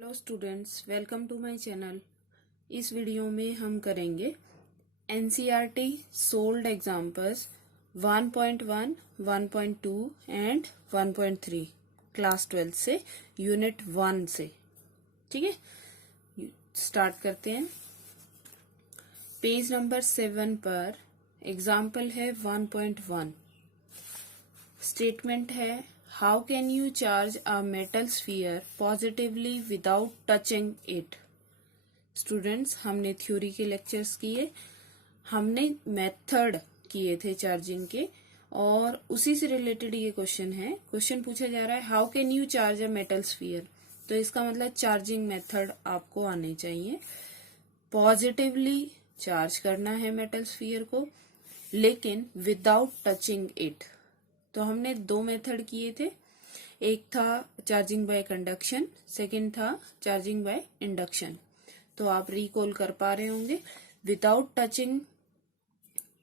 Hello students, welcome to my channel. इस video में हम करेंगे NCERT solved examples 1.1, 1.2 and 1.3 class 12 से यूनिट 1 से। ठीक है, स्टार्ट करते हैं। पेज नंबर 7 पर एग्जाम्पल है 1.1। स्टेटमेंट है, how can you charge a metal sphere positively without touching it. Students, हमने थ्योरी के लेक्चर्स किए, हमने मेथड किए थे चार्जिंग के, और उसी से रिलेटेड ये क्वेश्चन है। क्वेश्चन पूछा जा रहा है, how can you charge a metal sphere. तो इसका मतलब चार्जिंग मेथड आपको आने चाहिए। पॉजिटिवली चार्ज करना है मेटल स्फीयर को, लेकिन विदाउट टचिंग इट। तो हमने दो मेथड किए थे, एक था चार्जिंग बाय कंडक्शन, सेकंड था चार्जिंग बाय इंडक्शन। तो आप रिकॉल कर पा रहे होंगे, विदाउट टचिंग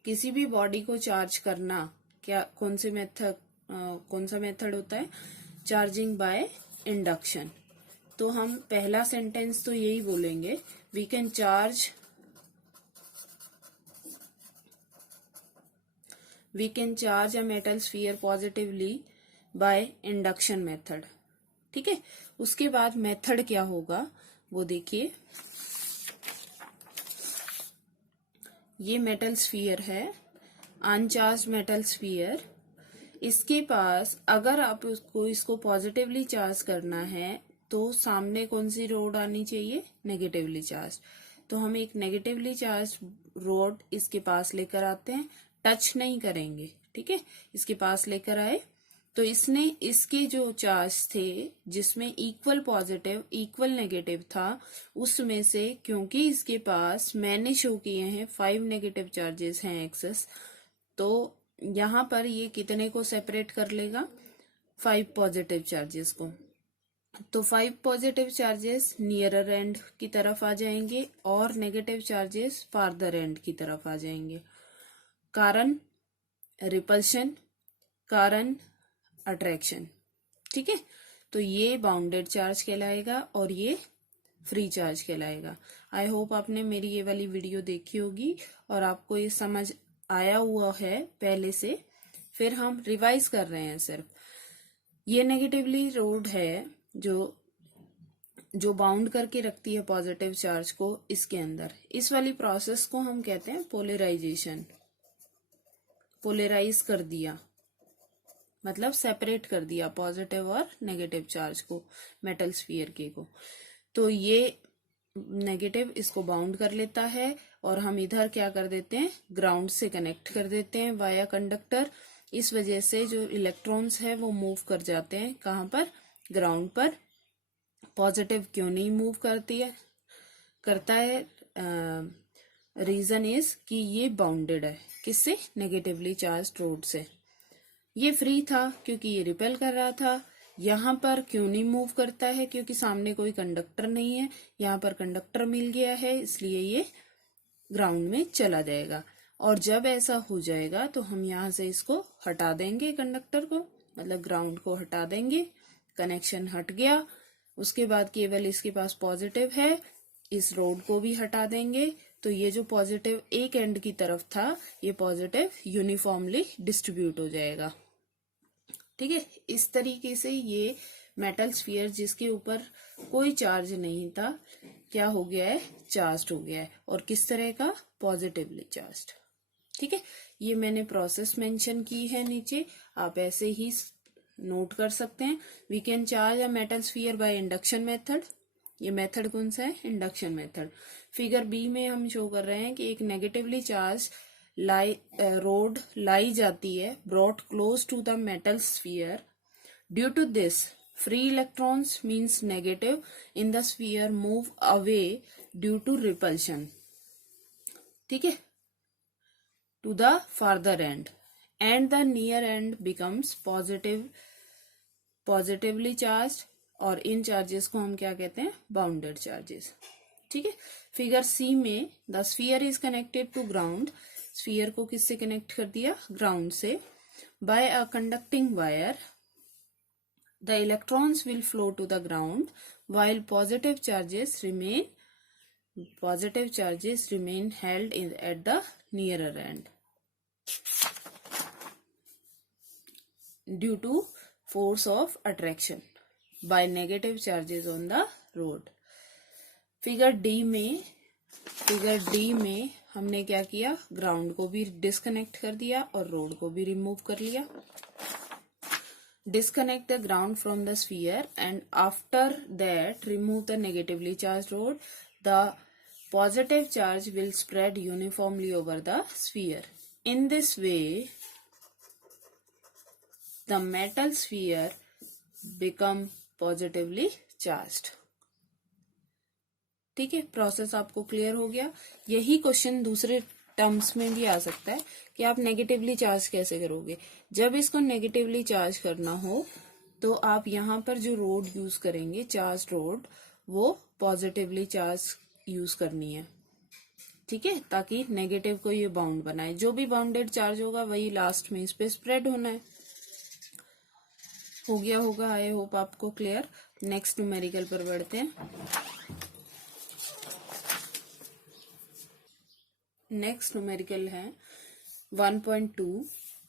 किसी भी बॉडी को चार्ज करना क्या कौन सा मेथड होता है, चार्जिंग बाय इंडक्शन। तो हम पहला सेंटेंस तो यही बोलेंगे, we can charge a metal sphere positively by induction method। ठीक है, उसके बाद मेथड क्या होगा वो देखिए। ये मेटल स्फीयर है, अनचार्ज मेटल स्फीयर। इसके पास अगर आप इसको पॉजिटिवली चार्ज करना है तो सामने कौन सी रोड आनी चाहिए, नेगेटिवली चार्ज। तो हम एक नेगेटिवली चार्ज रोड इसके पास लेकर आते हैं, टच नहीं करेंगे। ठीक है, इसके पास लेकर आए तो इसने इसके जो चार्ज थे जिसमें इक्वल पॉजिटिव इक्वल नेगेटिव था, उसमें से क्योंकि इसके पास मैंने शो किए हैं 5 नेगेटिव चार्जेस हैं एक्सेस, तो यहां पर ये कितने को सेपरेट कर लेगा, 5 पॉजिटिव चार्जेस को। तो 5 पॉजिटिव चार्जेस नियरर एंड की तरफ आ जाएंगे और नेगेटिव चार्जेस फार्दर एंड की तरफ आ जाएंगे। कारण रिपल्शन, कारण अट्रैक्शन। ठीक है, तो ये बाउंडेड चार्ज कहलाएगा और ये फ्री चार्ज कहलाएगा। आई होप आपने मेरी ये वाली वीडियो देखी होगी और आपको ये समझ आया हुआ है पहले से। फिर हम रिवाइज कर रहे हैं सिर्फ। ये नेगेटिवली रोड है जो बाउंड करके रखती है पॉजिटिव चार्ज को इसके अंदर। इस वाली प्रोसेस को हम कहते हैं पोलराइजेशन। पोलराइज कर दिया मतलब सेपरेट कर दिया पॉजिटिव और नेगेटिव चार्ज को, मेटल स्फीयर के को। तो ये नेगेटिव इसको बाउंड कर लेता है और हम इधर क्या कर देते हैं, ग्राउंड से कनेक्ट कर देते हैं वाया कंडक्टर। इस वजह से जो इलेक्ट्रॉन्स है वो मूव कर जाते हैं कहाँ पर, ग्राउंड पर। पॉजिटिव क्यों नहीं मूव करता है, रीजन इज कि ये बाउंडेड है किससे, नेगेटिवली चार्ज रोड से। ये फ्री था क्योंकि ये रिपेल कर रहा था। यहाँ पर क्यों नहीं मूव करता है, क्योंकि सामने कोई कंडक्टर नहीं है। यहाँ पर कंडक्टर मिल गया है इसलिए ये ग्राउंड में चला जाएगा। और जब ऐसा हो जाएगा तो हम यहाँ से इसको हटा देंगे, कंडक्टर को मतलब ग्राउंड को हटा देंगे, कनेक्शन हट गया। उसके बाद केवल इसके पास पॉजिटिव है, इस रोड को भी हटा देंगे। तो ये जो पॉजिटिव एक एंड की तरफ था, ये पॉजिटिव यूनिफॉर्मली डिस्ट्रीब्यूट हो जाएगा। ठीक है, इस तरीके से ये मेटल स्फीयर जिसके ऊपर कोई चार्ज नहीं था, क्या हो गया है, चार्ज हो गया है। और किस तरह का, पॉजिटिवली चार्ज। ठीक है, ये मैंने प्रोसेस मेंशन की है नीचे, आप ऐसे ही नोट कर सकते हैं। We can charge a metal sphere by induction method. ये मेथड कौन सा है, इंडक्शन मेथड। फिगर बी में हम शो कर रहे हैं कि एक नेगेटिवली चार्ज रोड लाई जाती है, brought close to the metal sphere. Due to this free electrons means negative in the sphere move away due to repulsion. ठीक है, to the farther end and the near end becomes positively charge. और इन charges को हम क्या कहते हैं, bounded charges. ठीक है, फिगर सी में the sphere is connected to ground. Sphere को किससे कनेक्ट कर दिया, ग्राउंड से। By a conducting wire the electrons will flow to the ground while positive charges remain held at the nearer end due to force of attraction by negative charges on the road. Figure D में हमने क्या किया, ground को भी disconnect कर दिया और road को भी रिमूव कर लिया. Disconnect the ground from the sphere and after that remove the negatively charged road. The positive charge will spread uniformly over the sphere. In this way, the metal sphere become positively charged. ठीक है, process आपको clear हो गया. यही question दूसरे terms में भी आ सकता है कि आप नेगेटिवली चार्ज कैसे करोगे. जब इसको नेगेटिवली चार्ज करना हो तो आप यहाँ पर जो रोड यूज करेंगे, चार्ज रोड, वो पॉजिटिवली चार्ज यूज करनी है. ठीक है, ताकि नेगेटिव को ये बाउंड बनाए. जो भी बाउंडेड चार्ज होगा वही लास्ट में इस पे स्प्रेड होना है. हो गया होगा, आई होप आपको क्लियर. नेक्स्ट न्यूमेरिकल पर बढ़ते हैं. नेक्स्ट न्यूमेरिकल है 1.2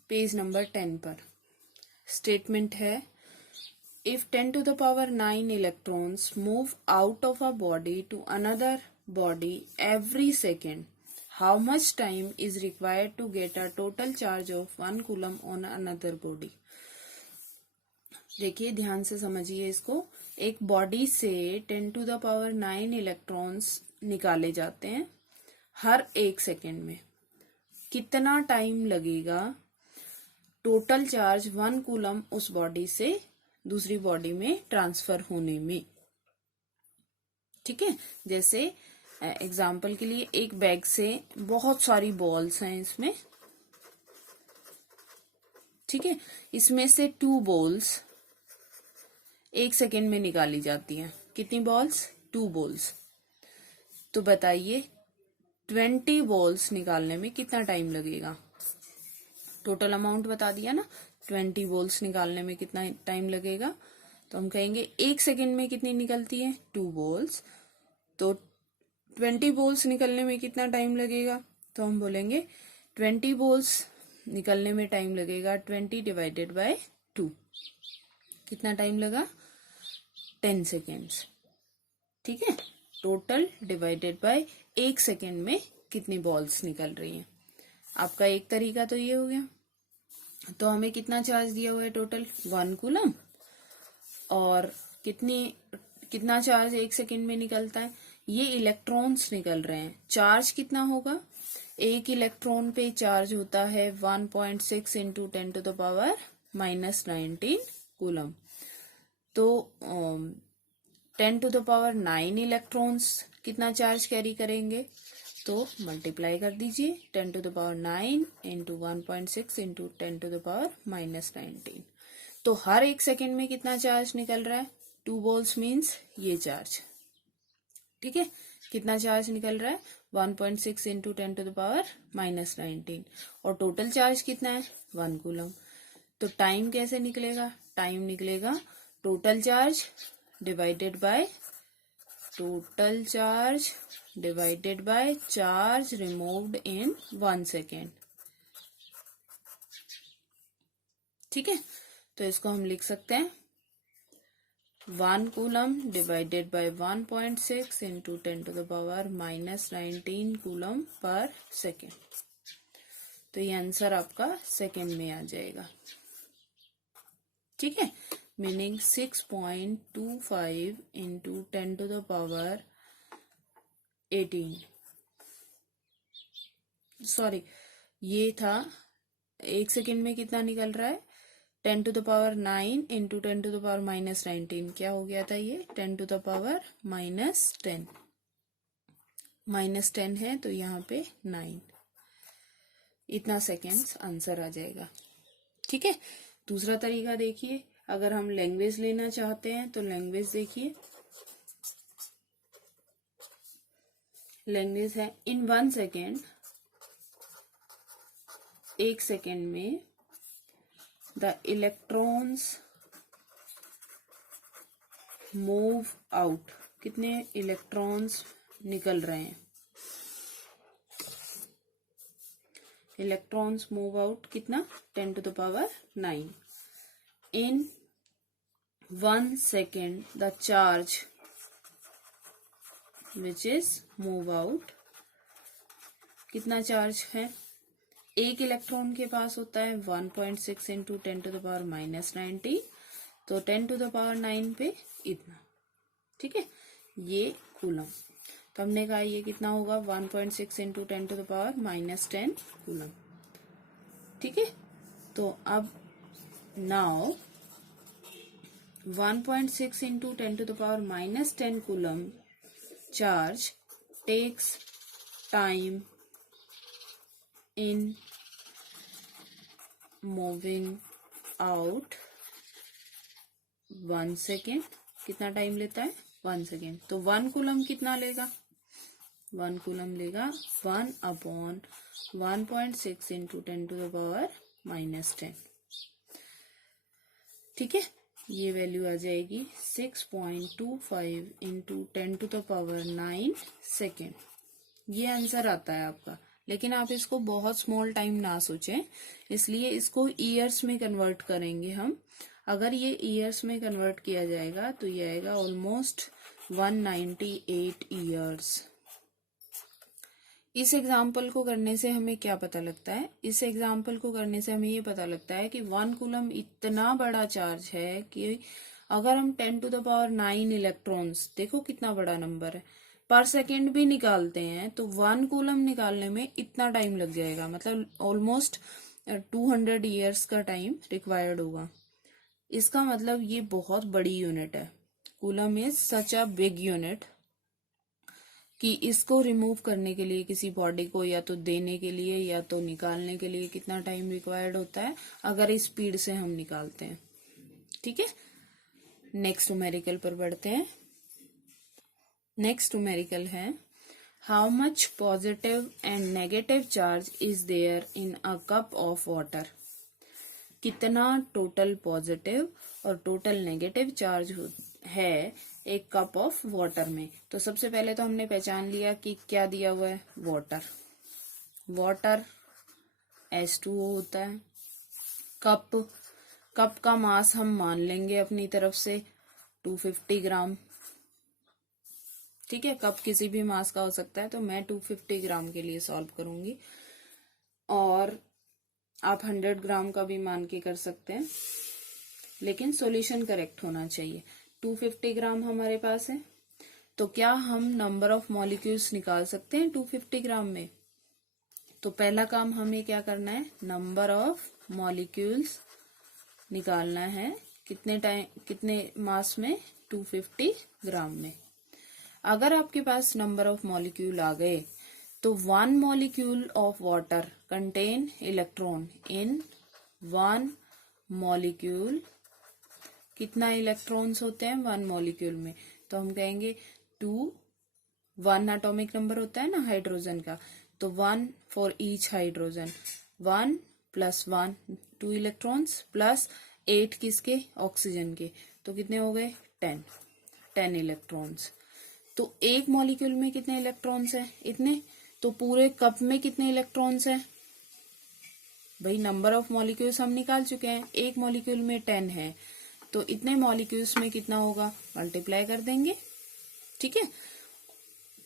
पेज नंबर 10 पर. स्टेटमेंट है, if 10 to the power 9 electrons move out of a body to another body every second, how much time is required to get a total charge of 1 coulomb on another body? देखिए, ध्यान से समझिए इसको. एक body से 10 to the power 9 electrons निकाले जाते हैं हर 1 सेकेंड में. कितना टाइम लगेगा टोटल चार्ज 1 कूलम उस बॉडी से दूसरी बॉडी में ट्रांसफर होने में. ठीक है, जैसे एग्जाम्पल के लिए एक बैग से बहुत सारी बॉल्स हैं इसमें. ठीक है, इसमें से 2 बॉल्स 1 सेकेंड में निकाली जाती हैं. कितनी बॉल्स? 2 बॉल्स. तो बताइए 20 बॉल्स निकालने में कितना टाइम लगेगा. टोटल अमाउंट बता दिया ना, 20 बॉल्स निकालने में कितना टाइम लगेगा. तो हम कहेंगे 1 सेकेंड में कितनी निकलती है, 2 बॉल्स. तो 20 बॉल्स निकलने में कितना टाइम लगेगा. तो हम बोलेंगे 20 बॉल्स निकलने में टाइम लगेगा 20 डिवाइडेड बाय 2. कितना टाइम लगा, 10 सेकेंड्स. ठीक है, टोटल डिवाइडेड बाय 1 सेकेंड में कितनी बॉल्स निकल रही हैं. आपका एक तरीका तो ये हो गया. तो हमें कितना चार्ज दिया हुआ है टोटल, 1 कूलम. और कितना चार्ज 1 सेकेंड में निकलता है, ये इलेक्ट्रॉन्स निकल रहे हैं. चार्ज कितना होगा, एक इलेक्ट्रॉन पे चार्ज होता है 1.6 into 10 to the power -19 coulomb. तो 10 to the power 9 इलेक्ट्रॉन्स कितना चार्ज कैरी करेंगे, तो मल्टीप्लाई कर दीजिए. 10 to the power 9 into 1.6 into 10 to the power -19. तो हर 1 सेकेंड में कितना चार्ज निकल रहा है, 2 बॉल्स मीन्स ये चार्ज. ठीक है, कितना चार्ज निकल रहा है, 1.6 इंटू 10 to the power -19. और टोटल चार्ज कितना है, 1 कूलम. तो टाइम कैसे निकलेगा, टाइम निकलेगा total charge divided by charge removed in 1 second. ठीक है, तो इसको हम लिख सकते हैं 1 coulomb divided by 1.6 into 10 to the power -19 coulomb per second. तो ये आंसर आपका सेकेंड में आ जाएगा. ठीक है, meaning 6.25 into 10 to the power 18. Sorry, ये था 1 सेकेंड में कितना निकल रहा है, 10 to the power 9 into 10 to the power -19. क्या हो गया था ये, 10 to the power -10. -10 है तो यहाँ पे 9. इतना सेकेंड्स आंसर आ जाएगा. ठीक है, दूसरा तरीका देखिए. अगर हम लैंग्वेज लेना चाहते हैं तो लैंग्वेज देखिए. लैंग्वेज है इन 1 सेकेंड, 1 सेकेंड में द इलेक्ट्रॉन्स मूव आउट, कितने इलेक्ट्रॉन्स निकल रहे हैं, इलेक्ट्रॉन्स मूव आउट कितना 10 to the power 9 in 1 second the charge which is move out, कितना चार्ज है, एक इलेक्ट्रॉन के पास होता है 1.6 इंटू 10 to the power -19, तो 10 to the power 9 पे इतना, ठीक है, ये कूलम। तो हमने कहा ये कितना होगा 1.6 into 10 to the power -10 coulomb, ठीक है। तो अब now 1.6 into 10 to the power -10 coulomb charge takes time in moving out 1 second, कितना टाइम लेता है 1 सेकेंड, तो 1 कूलम कितना लेगा, 1 कूलम लेगा 1/1.6 into 10 to the power -10, ठीक है। ये वैल्यू आ जाएगी 6.25 into 10 to the power 9 second, ये आंसर आता है आपका। लेकिन आप इसको बहुत स्मॉल टाइम ना सोचें, इसलिए इसको ईयर्स में कन्वर्ट करेंगे हम। अगर ये ईयर्स में कन्वर्ट किया जाएगा तो ये आएगा ऑलमोस्ट 198 ईयर्स। इस एग्जाम्पल को करने से हमें क्या पता लगता है, इस एग्जाम्पल को करने से हमें ये पता लगता है कि 1 कूलम इतना बड़ा चार्ज है कि अगर हम 10 to the power 9 इलेक्ट्रॉन्स, देखो कितना बड़ा नंबर है, पर सेकेंड भी निकालते हैं तो 1 कूलम निकालने में इतना टाइम लग जाएगा, मतलब ऑलमोस्ट 200 ईयर्स का टाइम रिक्वायर्ड होगा। इसका मतलब ये बहुत बड़ी यूनिट है, coulomb is such a big unit कि इसको रिमूव करने के लिए किसी बॉडी को या तो देने के लिए या तो निकालने के लिए कितना टाइम रिक्वायर्ड होता है अगर इस स्पीड से हम निकालते हैं, ठीक है। नेक्स्ट न्यूमेरिकल पर बढ़ते हैं। नेक्स्ट न्यूमेरिकल है how much positive and negative charge is there in a cup of water, कितना टोटल पॉजिटिव और टोटल नेगेटिव चार्ज है एक कप ऑफ वाटर में। तो सबसे पहले तो हमने पहचान लिया कि क्या दिया हुआ है, वाटर, वाटर H2O होता है। कप का मास हम मान लेंगे अपनी तरफ से 250 ग्राम, ठीक है। कप किसी भी मास का हो सकता है, तो मैं 250 ग्राम के लिए सॉल्व करूंगी, और आप 100 ग्राम का भी मान के कर सकते हैं, लेकिन सॉल्यूशन करेक्ट होना चाहिए। 250 ग्राम हमारे पास है, तो क्या हम नंबर ऑफ मॉलिक्यूल्स निकाल सकते हैं 250 ग्राम में। तो पहला काम हमें क्या करना है, नंबर ऑफ मॉलिक्यूल्स निकालना है, कितने मास में, 250 ग्राम में। अगर आपके पास नंबर ऑफ मॉलिक्यूल आ गए तो 1 molecule of water contain electron in 1 molecule, कितना इलेक्ट्रॉन्स होते हैं 1 मॉलिक्यूल में, तो हम कहेंगे 2, 1 एटॉमिक नंबर होता है ना हाइड्रोजन का, तो 1 for each hydrogen, 1 + 1 2 electrons plus 8 किसके, ऑक्सीजन के, तो कितने हो गए 10 इलेक्ट्रॉन्स। तो एक मॉलिक्यूल में कितने इलेक्ट्रॉन्स हैं, इतने। तो पूरे कप में कितने इलेक्ट्रॉन्स हैं, भाई नंबर ऑफ मॉलिक्यूल्स हम निकाल चुके हैं, एक मॉलिक्यूल में 10 है, तो इतने मॉलिक्यूल्स में कितना होगा, मल्टीप्लाई कर देंगे, ठीक है।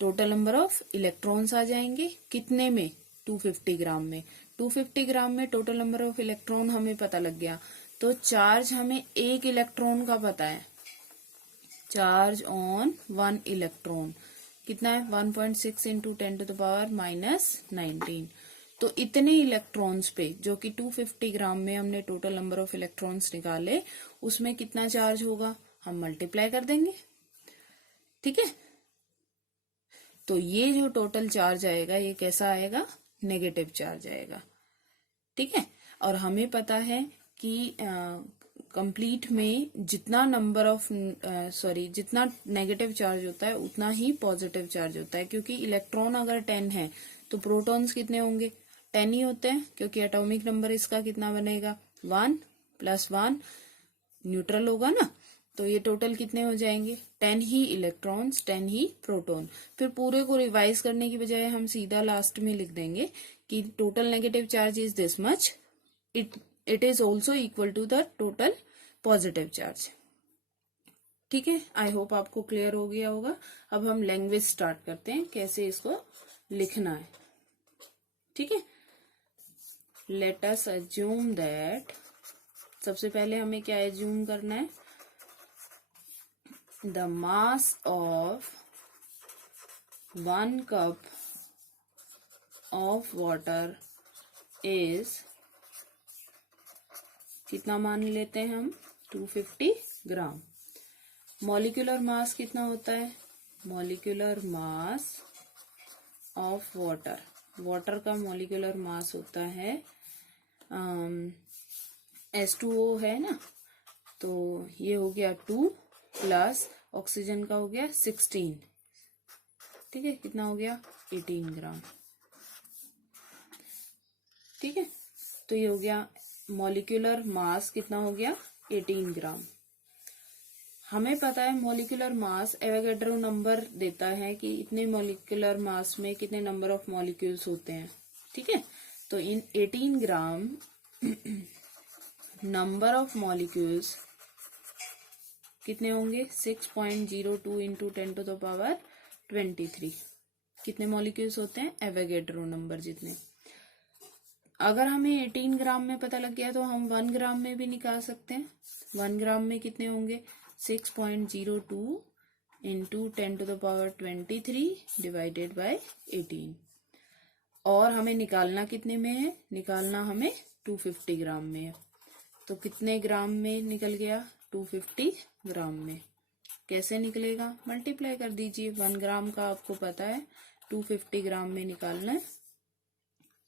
टोटल नंबर ऑफ इलेक्ट्रॉन्स आ जाएंगे कितने में, 250 ग्राम में। 250 ग्राम में टोटल नंबर ऑफ इलेक्ट्रॉन हमें पता लग गया, तो चार्ज हमें एक इलेक्ट्रॉन का पता है, चार्ज ऑन 1 इलेक्ट्रॉन कितना है, 1.6 इंटू 10 to the power -19। तो इतने इलेक्ट्रॉन्स पे, जो कि 250 ग्राम में हमने टोटल नंबर ऑफ इलेक्ट्रॉन्स निकाले, उसमें कितना चार्ज होगा, हम मल्टीप्लाई कर देंगे, ठीक है। तो ये जो टोटल चार्ज आएगा ये कैसा आएगा, नेगेटिव चार्ज आएगा, ठीक है। और हमें पता है कि कंप्लीट में जितना नंबर ऑफ जितना नेगेटिव चार्ज होता है उतना ही पॉजिटिव चार्ज होता है, क्योंकि इलेक्ट्रॉन अगर 10 है तो प्रोटॉन्स कितने होंगे, 10 ही होते हैं, क्योंकि एटॉमिक नंबर इसका कितना बनेगा, 1 + 1 न्यूट्रल होगा ना, तो ये टोटल कितने हो जाएंगे, 10 ही इलेक्ट्रॉन्स 10 ही प्रोटॉन। फिर पूरे को रिवाइज करने की बजाय हम सीधा लास्ट में लिख देंगे कि total negative charge is this much, it is also equal to the total positive charge. ठीक है, आई होप आपको क्लियर हो गया होगा। अब हम लैंग्वेज स्टार्ट करते हैं, कैसे इसको लिखना है। ठीक है, लेट अस अज्यूम दैट, सबसे पहले हमें क्या एज्यूम करना है, the mass of 1 cup of water is, कितना मान लेते हैं हम, 250 ग्राम। मॉलिक्यूलर मास कितना होता है, molecular mass of water, water का मॉलिक्यूलर मास होता है H2O है ना, तो ये हो गया 2 प्लस ऑक्सीजन का हो गया 16, ठीक है, कितना हो गया 18 ग्राम। ठीक है, तो ये हो गया मॉलिक्यूलर मास कितना हो गया 18 ग्राम। हमें पता है मॉलिक्यूलर मास एवोगैड्रो नंबर देता है कि इतने मॉलिक्यूलर मास में कितने नंबर ऑफ मॉलिक्यूल्स होते हैं। ठीक है, तो इन 18 ग्राम नंबर ऑफ मॉलिक्यूल्स कितने होंगे, 6.02 इंटू 10⁻23। कितने मॉलिक्यूल्स होते हैं, एवोगैड्रो नंबर जितने। अगर हमें 18 ग्राम में पता लग गया तो हम 1 ग्राम में भी निकाल सकते हैं। 1 ग्राम में कितने होंगे, 6.02 इंटू 10⁻23 डिवाइडेड बाय 18। और हमें निकालना कितने में है, निकालना हमें 250 ग्राम में है। तो कितने ग्राम में निकल गया, 250 ग्राम में। कैसे निकलेगा, मल्टीप्लाई कर दीजिए, 1 ग्राम का आपको पता है 250 ग्राम में निकालना है,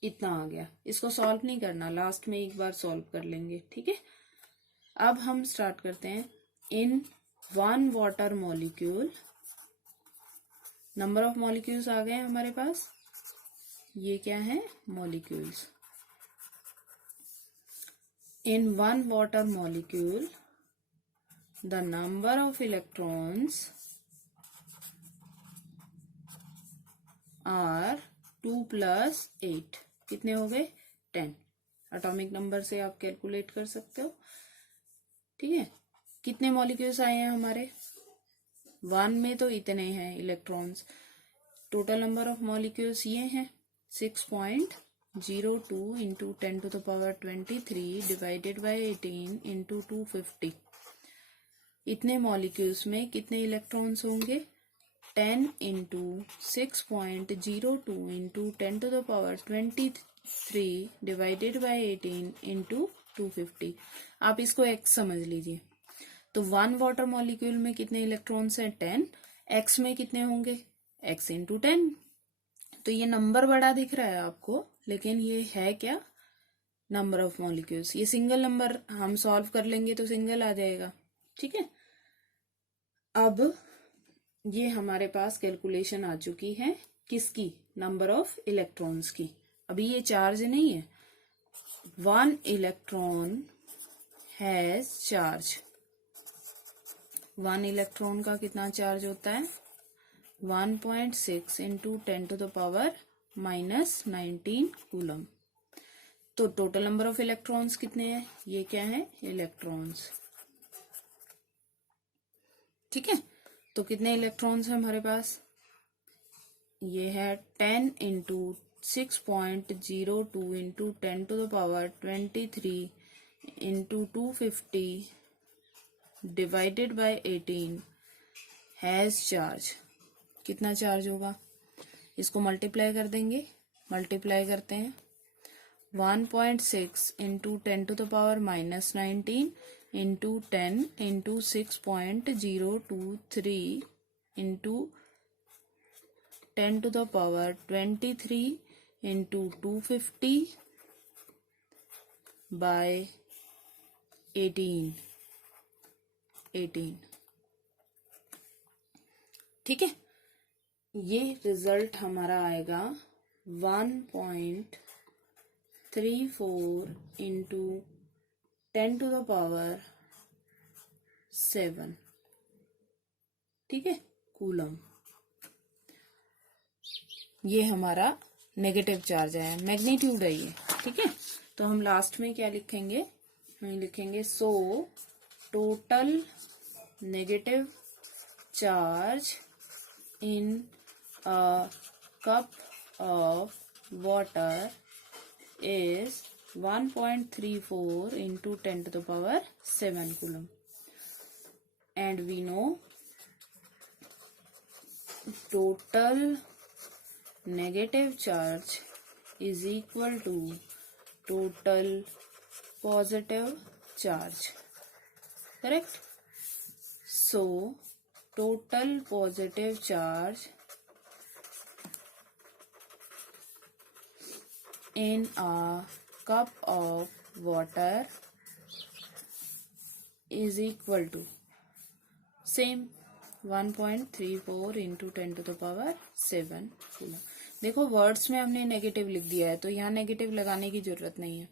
इतना आ गया। इसको सॉल्व नहीं करना, लास्ट में एक बार सॉल्व कर लेंगे। ठीक है, अब हम स्टार्ट करते हैं। In 1 water molecule, number of molecules आ गए हमारे पास, ये क्या है, molecules. In 1 water molecule the number of electrons are 2 + 8, कितने हो गए, 10। एटॉमिक नंबर से आप कैलकुलेट कर सकते हो। ठीक है, कितने मॉलिक्यूल्स आए हैं हमारे, 1 में तो इतने हैं electrons. Total number of molecules ये हैं 6.02 इंटू 10⁻23 डिवाइडेड बाय 18 इंटू 250। इतने मॉलिक्यूल्स में कितने इलेक्ट्रॉन्स होंगे, 10 into 6.02 into 10⁻23 divided by 18 into 250। आप इसको x समझ लीजिए। तो 1 वाटर मॉलिक्यूल में कितने इलेक्ट्रॉन्स हैं, 10। x में कितने होंगे, x इंटू 10। तो ये नंबर बड़ा दिख रहा है आपको, लेकिन ये है क्या, नंबर ऑफ मॉलिक्यूल्स। ये सिंगल नंबर, हम सॉल्व कर लेंगे तो सिंगल आ जाएगा। ठीक है, अब ये हमारे पास कैलकुलेशन आ चुकी है, किसकी, नंबर ऑफ इलेक्ट्रॉन्स की। अभी ये चार्ज नहीं है, 1 इलेक्ट्रॉन हैज चार्ज। 1 इलेक्ट्रॉन का कितना चार्ज होता है, 1.6 इंटू 10⁻⁻19 कूलम। तो टोटल नंबर ऑफ इलेक्ट्रॉन्स कितने हैं, ये क्या है, इलेक्ट्रॉन्स। ठीक है, तो कितने इलेक्ट्रॉन्स हैं हमारे पास, ये है 10 into 6.02 into 10⁻23 into 250 divided by 18 has charge. कितना चार्ज होगा, इसको मल्टीप्लाई कर देंगे, मल्टीप्लाई करते हैं। 1.6 into 10⁻⁻19 into 10 into 6.023 into 10⁻23 into 250 by 18। ठीक है, ये रिजल्ट हमारा आएगा 1.34 इंटू 10⁻7। ठीक है, कूलम। ये हमारा नेगेटिव चार्ज है, मैग्नीट्यूड है ये, ठीक है। तो हम लास्ट में क्या लिखेंगे, हम लिखेंगे so total negative charge in a cup of water is 1.34 into 10 to the power 7 coulomb, and we know total negative charge is equal to total positive charge, correct? So total positive charge in a cup of water is equal to same 1.34 into 10 to the power 7 coulomb. देखो words में हमने negative लिख दिया है, तो यहाँ negative लगाने की जरूरत नहीं है।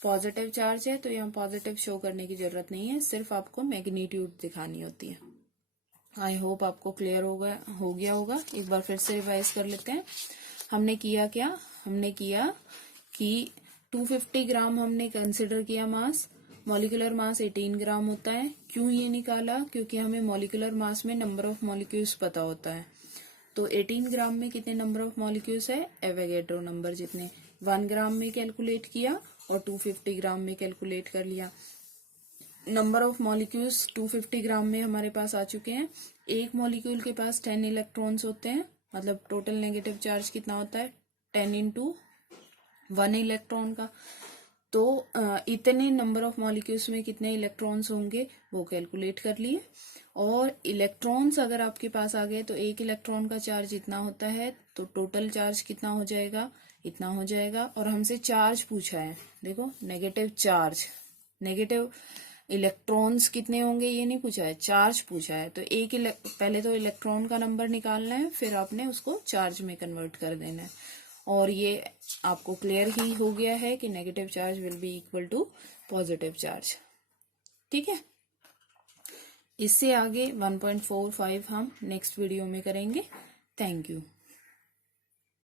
पॉजिटिव चार्ज है तो यहाँ पॉजिटिव शो करने की जरूरत नहीं है, सिर्फ आपको मैग्नीट्यूड दिखानी होती है। आई होप आपको क्लियर हो गया होगा। एक बार फिर से रिवाइज कर लेते हैं। हमने किया क्या, हमने किया कि 250 ग्राम हमने कंसिडर किया मास, मॉलिक्यूलर मास 18 ग्राम होता है। क्यों ये निकाला, क्योंकि हमें मॉलिक्यूलर मास में नंबर ऑफ मॉलिक्यूल्स पता होता है। तो 18 ग्राम में कितने नंबर ऑफ मॉलिक्यूल्स है, एवोगैड्रो नंबर जितने। 1 ग्राम में कैलकुलेट किया और 250 ग्राम में कैलकुलेट कर लिया। नंबर ऑफ मॉलिक्यूल्स 250 ग्राम में हमारे पास आ चुके हैं। एक मॉलिक्यूल के पास 10 इलेक्ट्रॉन्स होते हैं, मतलब टोटल नेगेटिव चार्ज कितना होता है, 10 into 1 इलेक्ट्रॉन का। तो इतने नंबर ऑफ मॉलिक्यूल्स में कितने इलेक्ट्रॉन्स होंगे वो कैलकुलेट कर लिए। और इलेक्ट्रॉन्स अगर आपके पास आ गए तो एक इलेक्ट्रॉन का चार्ज इतना होता है, तो टोटल चार्ज कितना हो जाएगा, इतना हो जाएगा। और हमसे चार्ज पूछा है, देखो नेगेटिव चार्ज, नेगेटिव इलेक्ट्रॉन्स कितने होंगे ये नहीं पूछा है, चार्ज पूछा है। तो पहले तो इलेक्ट्रॉन का नंबर निकालना है, फिर आपने उसको चार्ज में कन्वर्ट कर देना है। और ये आपको क्लियर ही हो गया है कि negative charge will be equal to positive charge, ठीक है। इससे आगे 1.45 हम नेक्स्ट वीडियो में करेंगे। Thank you.